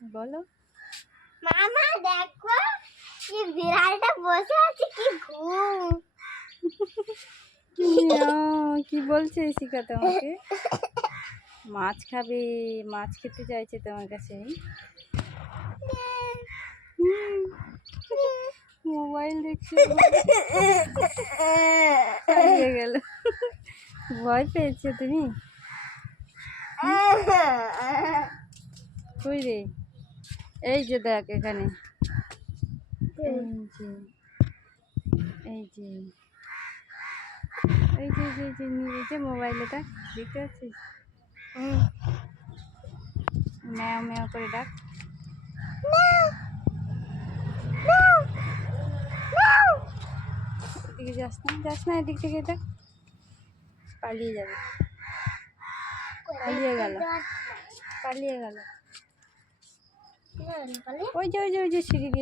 বলো। মামা দেখো কি বিড়ালটা বসে আছে, কি ঘুম। কি বলছে শিখা তোমাকে? মাছ খাবে, মাছ খেতে চাইছে তোমার কাছে। মোবাইল দেখছে, পালিয়ে গেল। ভয় পেয়েছো তুমি? কই রে? এই যে দেখ এখানে, এই যে এই যে এই যে এই যে এই যে মোবাইলে দেখ, দেখতে পাচ্ছিস? ম্যাও ম্যাও করে ডাক। এদিকে যাস না, যাস না, এদিক থেকে দেখ, পালিয়ে যাবে। পালিয়ে গেল, পালিয়ে গেল। ওই যে ওই যে ওই যে সিঁড়ি দিয়ে